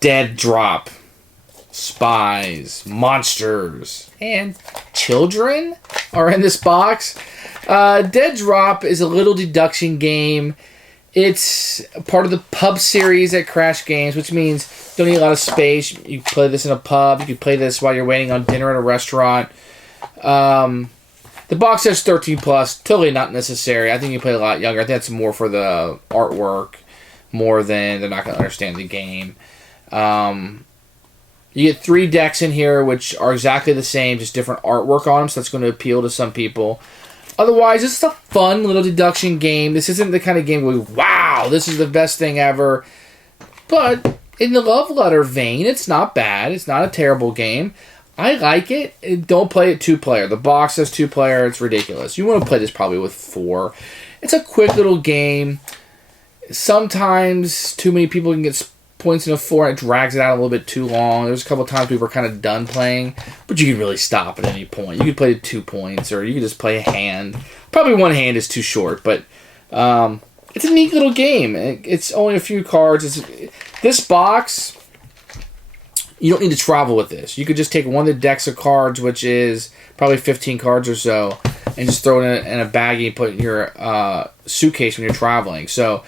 Dead Drop, Spies, Monsters, and Children are in this box. Dead Drop is a little deduction game. It's part of the pub series at Crash Games, which means you don't need a lot of space. You play this in a pub. You can play this while you're waiting on dinner at a restaurant. The box says 13 plus. Totally not necessary. I think you play a lot younger. I think that's more for the artwork more than they're not going to understand the game. You get 3 decks in here, which are exactly the same, just different artwork on them, so that's going to appeal to some people. Otherwise, this is a fun little deduction game. This isn't the kind of game where, wow, this is the best thing ever. But in the love letter vein, it's not bad. It's not a terrible game. I like it. Don't play it 2-player. The box says 2-player. It's ridiculous. You want to play this probably with 4. It's a quick little game. Sometimes too many people can get points in a 4 and it drags it out a little bit too long. There's a couple of times we were kind of done playing, but you can really stop at any point. You could play 2 points, or you could just play a hand. Probably 1 hand is too short, but it's a neat little game. It's only a few cards. This box, you don't need to travel with this. You could just take one of the decks of cards, which is probably 15 cards or so, and just throw it in a baggie and put it in your suitcase when you're traveling. So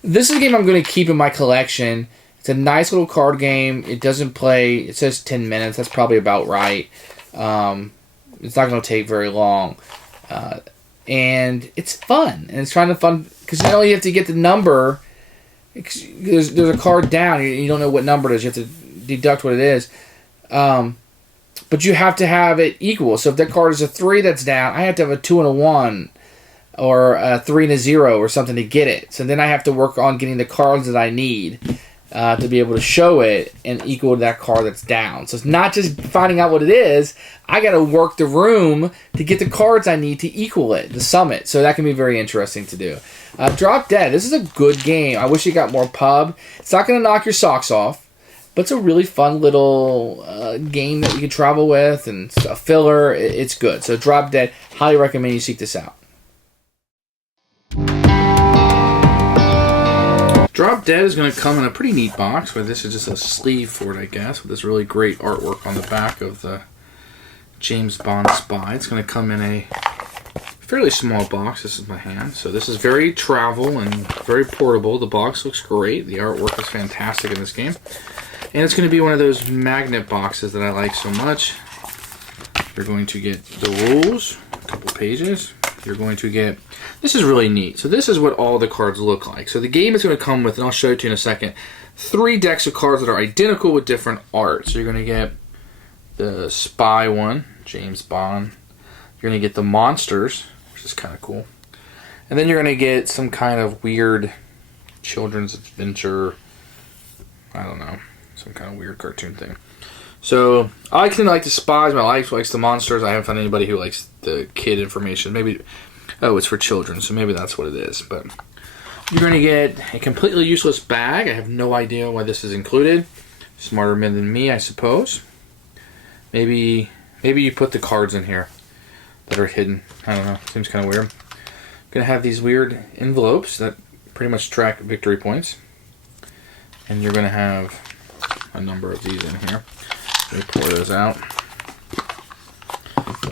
this is a game I'm going to keep in my collection. It's a nice little card game. It doesn't play... It says 10 minutes. That's probably about right. It's not going to take very long. And it's fun. And it's kind of fun because not only you have to get the number... There's a card down. You don't know what number it is. You have to deduct what it is. But you have to have it equal. So if that card is a 3 that's down, I have to have a 2 and a 1. Or a 3 and a 0 or something to get it. So then I have to work on getting the cards that I need to be able to show it and equal that card that's down. So it's not just finding out what it is. I got to work the room to get the cards I need to equal it, to sum it. So that can be very interesting to do. Drop Dead. This is a good game. I wish it got more pub. It's not going to knock your socks off. But it's a really fun little game that you can travel with. And a filler. It's good. So Drop Dead. Highly recommend you seek this out. Drop Dead is going to come in a pretty neat box, but this is just a sleeve for it, I guess, with this really great artwork on the back of the James Bond spy. It's going to come in a fairly small box. This is my hand. So this is very travel and very portable. The box looks great. The artwork is fantastic in this game. And it's going to be one of those magnet boxes that I like so much. You're going to get the rules, a couple pages. You're going to get... This is really neat. So this is what all the cards look like. So the game is going to come with, and I'll show it to you in a second, 3 decks of cards that are identical with different art. So you're going to get the Spy one, James Bond. You're going to get the Monsters, which is kind of cool. And then you're going to get some kind of weird children's adventure, I don't know, some kind of weird cartoon thing. So I kind of like the Spies. My wife likes the Monsters. I haven't found anybody who likes the kid information. Maybe, oh, it's for children, so maybe that's what it is. But you're going to get a completely useless bag. I have no idea why this is included. Smarter men than me, I suppose. Maybe you put the cards in here that are hidden. I don't know. Seems kind of weird. Going to have these weird envelopes that pretty much track victory points. And you're going to have a number of these in here. Let me pour those out.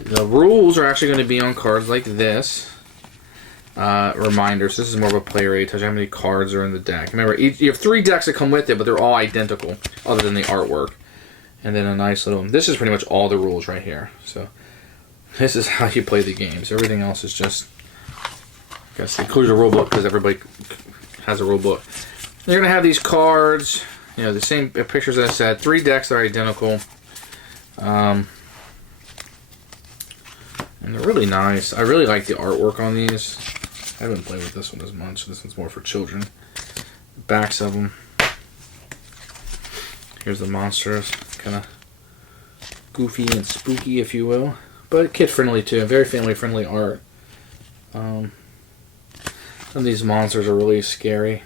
The rules are actually going to be on cards like this. Reminders. This is more of a player aid. Tells you how many cards are in the deck. Remember, you have 3 decks that come with it, but they're all identical, other than the artwork. And then a nice little... This is pretty much all the rules right here. So this is how you play the games. Everything else is just... I guess it includes a rule book because everybody has a rule book. You're going to have these cards... You know, the same pictures that I said. 3 decks that are identical. And they're really nice. I really like the artwork on these. I haven't played with this one as much. This one's more for children. The backs of them. Here's the Monsters. Kind of goofy and spooky, if you will. But kid-friendly, too. Very family-friendly art. Some of these monsters are really scary.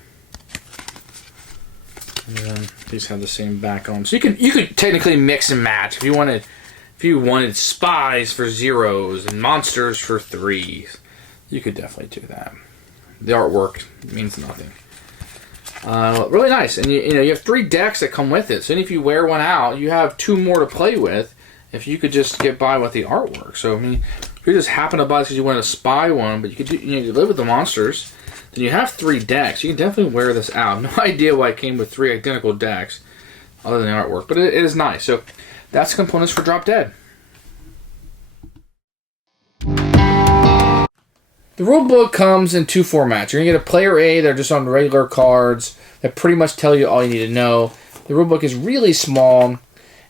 And then these have the same back on them. So you could technically mix and match if you wanted spies for 0s and monsters for 3s. You could definitely do that. The artwork means nothing. Really nice. And you have 3 decks that come with it. So if you wear one out, you have 2 more to play with if you could just get by with the artwork. So, I mean, if you just happen to buy this because you want to spy one, but you live with the monsters, then you have 3 decks. You can definitely wear this out. No idea why it came with 3 identical decks other than the artwork, but it is nice. So that's the components for Drop Dead. The rulebook comes in 2 formats. You're going to get a player A. They're just on regular cards that pretty much tell you all you need to know. The rulebook is really small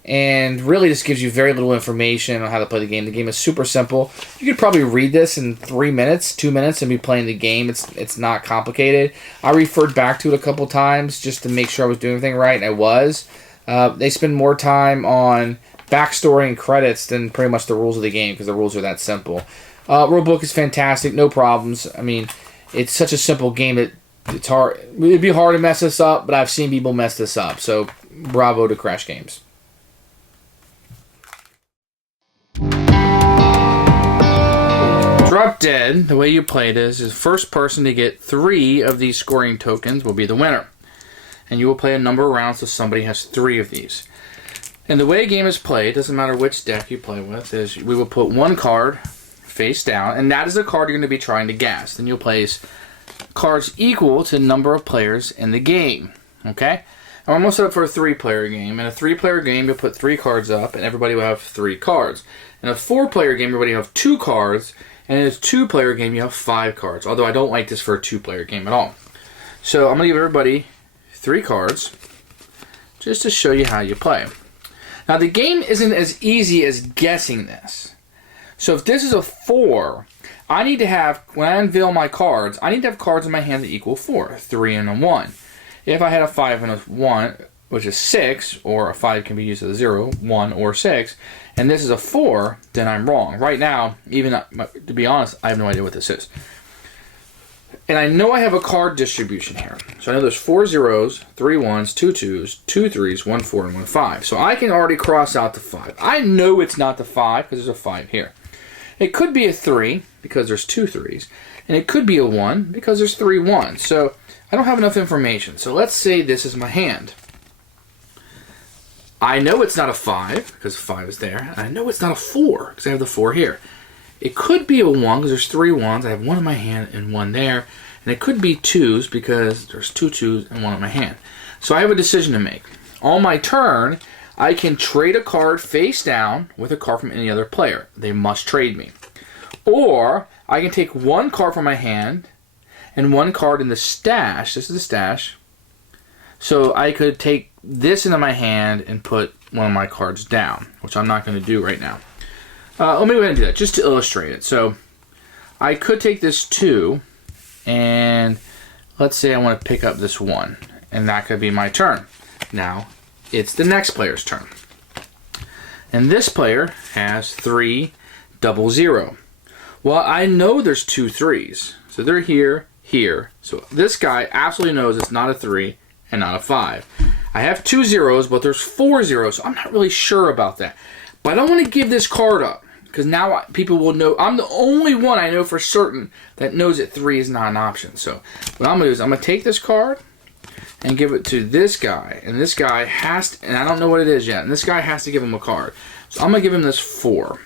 and really just gives you very little information on how to play the game. The game is super simple. You could probably read this in 3 minutes, 2 minutes, and be playing the game. It's not complicated. I referred back to it a couple times just to make sure I was doing everything right, and I was. They spend more time on backstory and credits than pretty much the rules of the game because the rules are that simple. Rulebook is fantastic, no problems. I mean, it's such a simple game that it's hard. It'd be hard to mess this up, but I've seen people mess this up. So, bravo to Crash Games. Drop Dead, the way you play this is first person to get 3 of these scoring tokens will be the winner. And you will play a number of rounds so somebody has 3 of these. And the way a game is played, doesn't matter which deck you play with, is we will put 1 card face down, and that is the card you're going to be trying to guess. Then you'll place cards equal to the number of players in the game. Okay? And we're almost set up for a 3-player game. In a 3-player game, you'll put 3 cards up, and everybody will have 3 cards. In a 4-player game, everybody will have 2 cards, and in a 2-player game, you have 5 cards. Although I don't like this for a 2-player game at all. So I'm going to give everybody 3 cards just to show you how you play. Now, the game isn't as easy as guessing this. So if this is a 4, I need to have, when I unveil my cards, I need to have cards in my hand that equal 4, 3 and a 1. If I had a 5 and a 1, which is 6, or a 5 can be used as a 0, 1, or 6, and this is a 4, then I'm wrong. Right now, even to be honest, I have no idea what this is. And I know I have a card distribution here. So I know there's 4 zeros, 3 1s, 2 2s, 2 3s, 1 4, and 1 5. So I can already cross out the 5. I know it's not the 5 because there's a 5 here. It could be a 3 because there's 2 3s. And it could be a 1 because there's 3 1s. So I don't have enough information. So let's say this is my hand. I know it's not a 5 because 5 is there. And I know it's not a 4 because I have the 4 here. It could be a 1 because there's 3 1s. I have 1 in my hand and 1 there. And it could be 2s because there's 2 2s and 1 in my hand. So I have a decision to make. On my turn, I can trade a card face down with a card from any other player. They must trade me. Or I can take 1 card from my hand and 1 card in the stash. This is the stash. So I could take this into my hand and put one of my cards down, which I'm not going to do right now. Let me go ahead and do that just to illustrate it. So I could take this 2, and let's say I want to pick up this 1, and that could be my turn. Now it's the next player's turn. And this player has 3 0 0. Well, I know there's 2 3s. So they're here, here. So this guy absolutely knows it's not a 3 and not a 5. I have 2 zeros, but there's 4 zeros. So I'm not really sure about that. But I don't want to give this card up because now people will know. I'm the only one I know for certain that knows that 3 is not an option. So what I'm going to do is I'm going to take this card and give it to this guy. And this guy has to, and I don't know what it is yet, and this guy has to give him a card. So I'm going to give him this 4.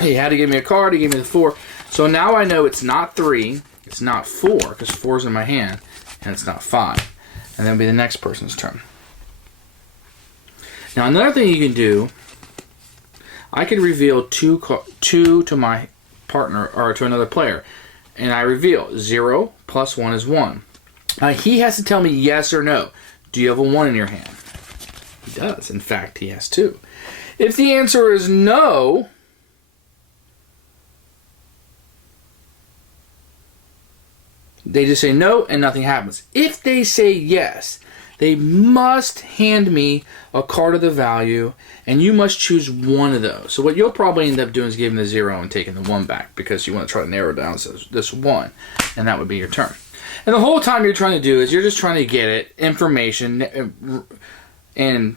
He had to give me a card, he gave me the 4. So now I know it's not 3, it's not 4, because 4 is in my hand, and it's not 5. And then it'll be the next person's turn. Now another thing you can do, I could reveal 2 to my partner, or to another player. And I reveal 0 plus 1 is 1. He has to tell me yes or no. Do you have a 1 in your hand? He does. In fact, he has 2. If the answer is no, they just say no and nothing happens. If they say yes, they must hand me a card of the value, and you must choose one of those. So what you'll probably end up doing is giving the 0 and taking the 1 back because you want to try to narrow down this 1, and that would be your turn. And the whole time you're trying to do is you're just trying to get it, information, and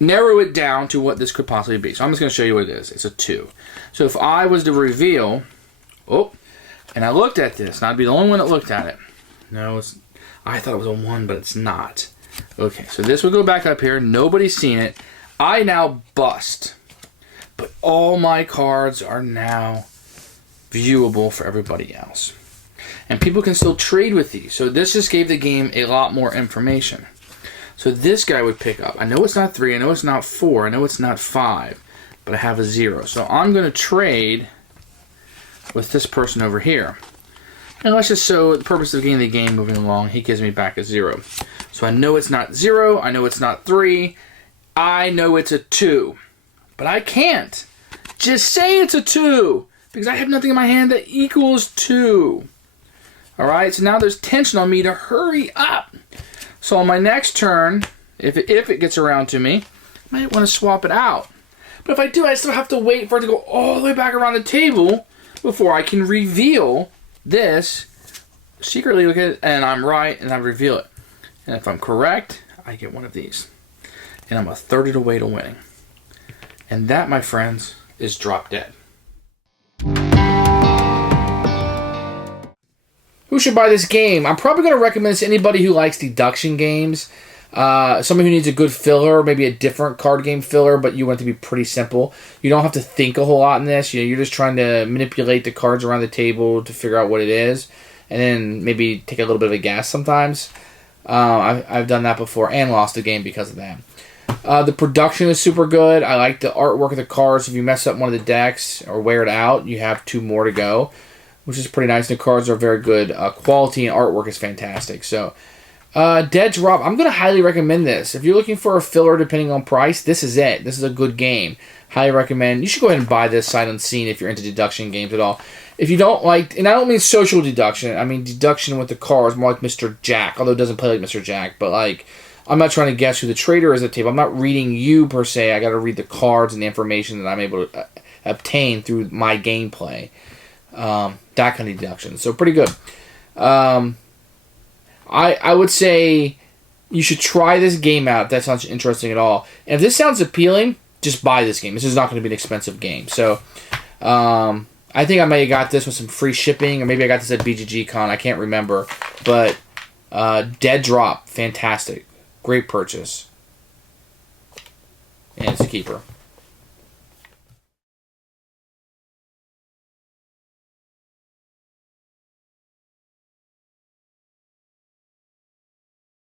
narrow it down to what this could possibly be. So I'm just going to show you what it is. It's a 2. So if I was to reveal, and I looked at this, and I'd be the only one that looked at it, No, I thought it was a 1, but it's not. Okay, so this will go back up here. Nobody's seen it. I now bust. But all my cards are now viewable for everybody else. And people can still trade with these. So this just gave the game a lot more information. So this guy would pick up. I know it's not 3. I know it's not 4. I know it's not 5. But I have a 0. So I'm going to trade with this person over here. And let's just show the purpose of getting the game moving along. He gives me back a 0. So I know it's not 0. I know it's not 3. I know it's a 2. But I can't just say it's a 2. Because I have nothing in my hand that equals 2. Alright, so now there's tension on me to hurry up. So on my next turn, if it gets around to me, I might want to swap it out. But if I do, I still have to wait for it to go all the way back around the table before I can reveal this. Secretly look at it, and I'm right, and I reveal it. And if I'm correct, I get one of these. And I'm a third of the way to winning. And that, my friends, is drop dead. Who should buy this game? I'm probably going to recommend this to anybody who likes deduction games. Somebody who needs a good filler, maybe a different card game filler, but you want it to be pretty simple. You don't have to think a whole lot in this. You're just trying to manipulate the cards around the table to figure out what it is, and then maybe take a little bit of a guess sometimes. I've done that before and lost a game because of that. The production is super good. I like the artwork of the cards. If you mess up one of the decks or wear it out, you have 2 more to go, which is pretty nice. The cards are very good quality, and artwork is fantastic. So, Dead Drop, I'm going to highly recommend this. If you're looking for a filler depending on price, this is it. This is a good game. Highly recommend. You should go ahead and buy this sight unseen if you're into deduction games at all. If you don't like, and I don't mean social deduction, I mean deduction with the cards, more like Mr. Jack, although it doesn't play like Mr. Jack, but like, I'm not trying to guess who the trader is at the table. I'm not reading you per se. I got to read the cards and the information that I'm able to obtain through my gameplay. That kind of deduction. So pretty good. I would say you should try this game out if that sounds interesting at all. And if this sounds appealing, just buy this game. This is not going to be an expensive game. So I think I may have got this with some free shipping, or maybe I got this at BGG Con. I can't remember. But Dead Drop, fantastic. Great purchase. And it's a keeper.